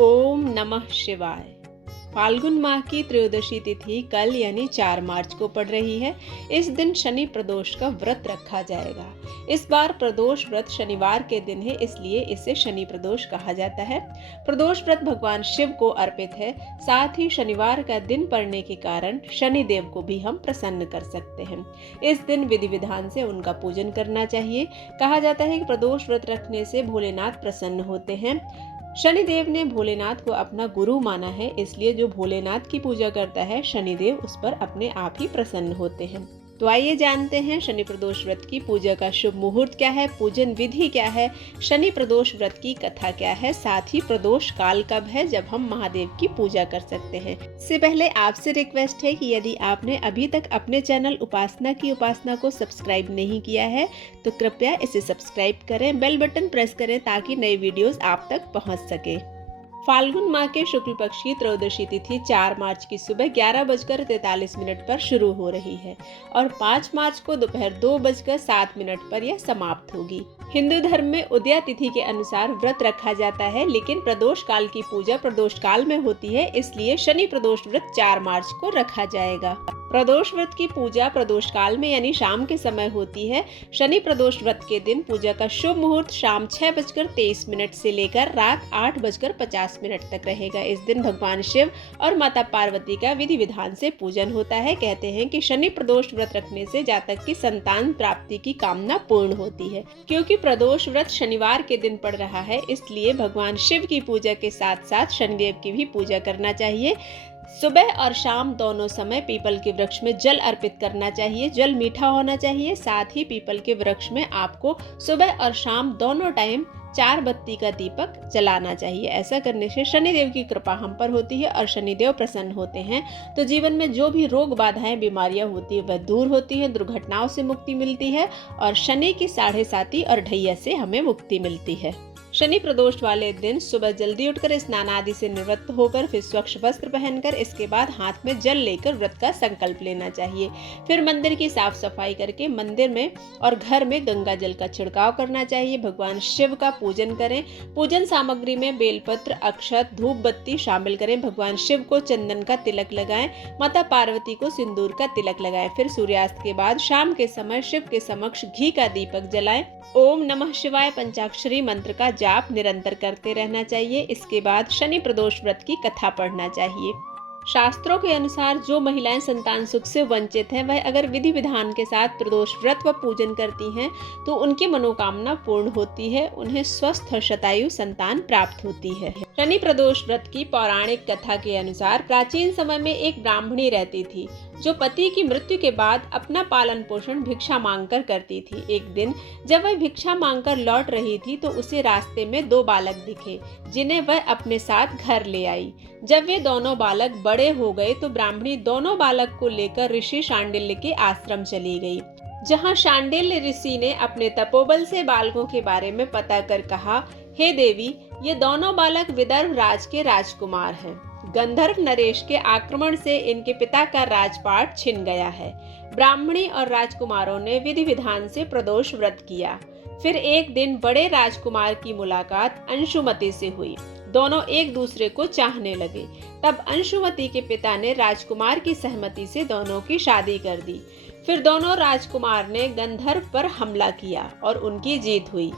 ओम नमः शिवाय। फाल्गुन माह की त्रयोदशी तिथि कल यानी 4 मार्च को पड़ रही है। इस दिन शनि प्रदोष का व्रत रखा जाएगा। इस बार प्रदोष व्रत शनिवार के दिन है, इसलिए इसे शनि प्रदोष कहा जाता है। प्रदोष व्रत भगवान शिव को अर्पित है। साथ ही शनिवार का दिन पड़ने के कारण शनि देव को भी हम प्रसन्न कर सकते हैं। इस दिन विधि विधान से उनका पूजन करना चाहिए। कहा जाता है कि प्रदोष व्रत रखने से भोलेनाथ प्रसन्न होते हैं। शनिदेव ने भोलेनाथ को अपना गुरु माना है, इसलिए जो भोलेनाथ की पूजा करता है शनिदेव उस पर अपने आप ही प्रसन्न होते हैं। तो आइए जानते हैं शनि प्रदोष व्रत की पूजा का शुभ मुहूर्त क्या है, पूजन विधि क्या है, शनि प्रदोष व्रत की कथा क्या है, साथ ही प्रदोष काल कब है जब हम महादेव की पूजा कर सकते हैं। इससे पहले आपसे रिक्वेस्ट है कि यदि आपने अभी तक अपने चैनल उपासना की उपासना को सब्सक्राइब नहीं किया है तो कृपया इसे सब्सक्राइब करें, बेल बटन प्रेस करें ताकि नई वीडियोस आप तक पहुंच सके। फाल्गुन माह के शुक्ल पक्ष की त्रयोदशी तिथि 4 मार्च की सुबह 11:43 पर शुरू हो रही है और 5 मार्च को दोपहर 2:07 पर यह समाप्त होगी। हिंदू धर्म में उदया तिथि के अनुसार व्रत रखा जाता है, लेकिन प्रदोष काल की पूजा प्रदोष काल में होती है, इसलिए शनि प्रदोष व्रत 4 मार्च को रखा जाएगा। प्रदोष व्रत की पूजा प्रदोष काल में यानी शाम के समय होती है। शनि प्रदोष व्रत के दिन पूजा का शुभ मुहूर्त शाम 6:23 से लेकर रात 8:50 तक रहेगा। इस दिन भगवान शिव और माता पार्वती का विधि विधान से पूजन होता है। कहते हैं कि शनि प्रदोष व्रत रखने से जातक की संतान प्राप्ति की कामना पूर्ण होती है। क्योंकि प्रदोष व्रत शनिवार के दिन पड़ रहा है, इसलिए भगवान शिव की पूजा के साथ साथ शनिदेव की भी पूजा करना चाहिए। सुबह और शाम दोनों समय पीपल के वृक्ष में जल अर्पित करना चाहिए। जल मीठा होना चाहिए। साथ ही पीपल के वृक्ष में आपको सुबह और शाम दोनों टाइम 4 बत्ती का दीपक जलाना चाहिए। ऐसा करने से शनिदेव की कृपा हम पर होती है और शनिदेव प्रसन्न होते हैं, तो जीवन में जो भी रोग बाधाएं बीमारियां होती है वह दूर होती है, दुर्घटनाओं से मुक्ति मिलती है और शनि की 7.5 और ढैया से हमें मुक्ति मिलती है। शनि प्रदोष वाले दिन सुबह जल्दी उठकर स्नान आदि से निवृत्त होकर फिर स्वच्छ वस्त्र पहनकर इसके बाद हाथ में जल लेकर व्रत का संकल्प लेना चाहिए। फिर मंदिर की साफ सफाई करके मंदिर में और घर में गंगा जल का छिड़काव करना चाहिए। भगवान शिव का पूजन करें। पूजन सामग्री में बेलपत्र, अक्षत, धूप बत्ती शामिल करें। भगवान शिव को चंदन का तिलक लगाएं। माता पार्वती को सिंदूर का तिलक लगाएं। फिर सूर्यास्त के बाद शाम के समय शिव के समक्ष घी का दीपक जलाएं। ओम नमः शिवाय पंचाक्षरी मंत्र का जाप निरंतर करते रहना चाहिए। इसके बाद शनि प्रदोष व्रत की कथा पढ़ना चाहिए। शास्त्रों के अनुसार जो महिलाएं संतान सुख से वंचित हैं, वह अगर विधि विधान के साथ प्रदोष व्रत व पूजन करती हैं तो उनकी मनोकामना पूर्ण होती है, उन्हें स्वस्थ और शतायु संतान प्राप्त होती है। शनि प्रदोष व्रत की पौराणिक कथा के अनुसार प्राचीन समय में एक ब्राह्मणी रहती थी जो पति की मृत्यु के बाद अपना पालन पोषण भिक्षा मांगकर करती थी। एक दिन जब वह भिक्षा मांगकर लौट रही थी तो उसे रास्ते में 2 बालक दिखे, जिन्हें वह अपने साथ घर ले आई। जब वे दोनों बालक बड़े हो गए तो ब्राह्मणी दोनों बालक को लेकर ऋषि शांडिल्य के आश्रम चली गई, जहाँ शांडिल्य ऋषि ने अपने तपोबल से बालकों के बारे में पता कर कहा, हे देवी, ये दोनों बालक विदर्भ राज के राजकुमार हैं। गंधर्व नरेश के आक्रमण से इनके पिता का राजपाट छिन गया है। ब्राह्मणी और राजकुमारों ने विधि विधान से प्रदोष व्रत किया। फिर एक दिन बड़े राजकुमार की मुलाकात अंशुमति से हुई। दोनों एक दूसरे को चाहने लगे। तब अंशुमति के पिता ने राजकुमार की सहमति से दोनों की शादी कर दी। फिर दोनों राजकुमार ने गंधर्व पर हमला किया और उनकी जीत हुई।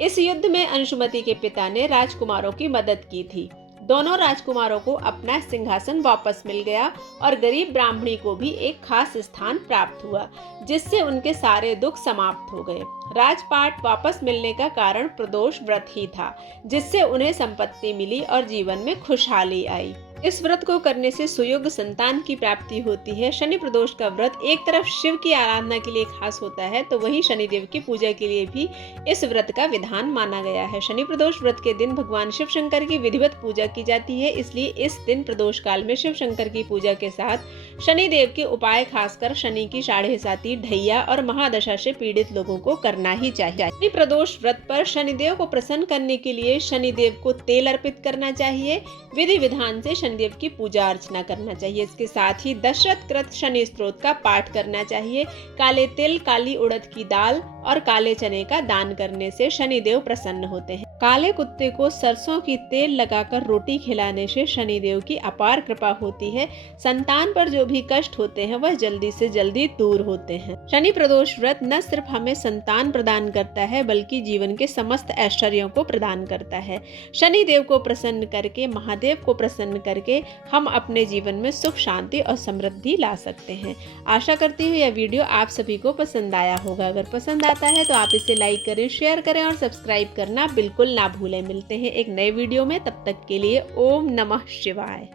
इस युद्ध में अंशुमति के पिता ने राजकुमारों की मदद की थी। दोनों राजकुमारों को अपना सिंहासन वापस मिल गया और गरीब ब्राह्मणी को भी एक खास स्थान प्राप्त हुआ, जिससे उनके सारे दुख समाप्त हो गए। राजपाट वापस मिलने का कारण प्रदोष व्रत ही था, जिससे उन्हें संपत्ति मिली और जीवन में खुशहाली आई। इस व्रत को करने से सुयोग्य संतान की प्राप्ति होती है। शनि प्रदोष का व्रत एक तरफ शिव की आराधना के लिए खास होता है, तो वहीं शनिदेव की पूजा के लिए भी इस व्रत का विधान माना गया है। शनि प्रदोष व्रत के दिन भगवान शिव शंकर की विधिवत पूजा की जाती है, इसलिए इस दिन प्रदोष काल में शिव शंकर की पूजा के साथ शनिदेव के उपाय खासकर शनि की 7.5 ढैया और महादशा से पीड़ित लोगों को करना ही चाहिए। शनि प्रदोष व्रत पर शनिदेव को प्रसन्न करने के लिए शनिदेव को तेल अर्पित करना चाहिए। विधि विधान से शनिदेव की पूजा अर्चना करना चाहिए। इसके साथ ही दशरथ कृत शनि स्तोत्र का पाठ करना चाहिए। काले तिल, काली उड़द की दाल, और काले चने का दान करने से शनिदेव प्रसन्न होते हैं। काले कुत्ते को सरसों की तेल लगाकर रोटी खिलाने से शनिदेव की अपार कृपा होती है। संतान पर जो भी कष्ट होते हैं वह जल्दी से जल्दी दूर होते हैं। शनि प्रदोष व्रत न सिर्फ हमें संतान प्रदान करता है बल्कि जीवन के समस्त ऐश्वर्यों को प्रदान करता है। शनिदेव को प्रसन्न करके, महादेव को प्रसन्न करके हम अपने जीवन में सुख, शांति और समृद्धि ला सकते हैं। आशा करती हूँ यह वीडियो आप सभी को पसंद आया होगा। अगर पसंद आता है तो आप इसे लाइक करें, शेयर करें और सब्सक्राइब करना बिल्कुल ना भूलें। मिलते हैं एक नए वीडियो में, तब तक के लिए ओम नमः शिवाय।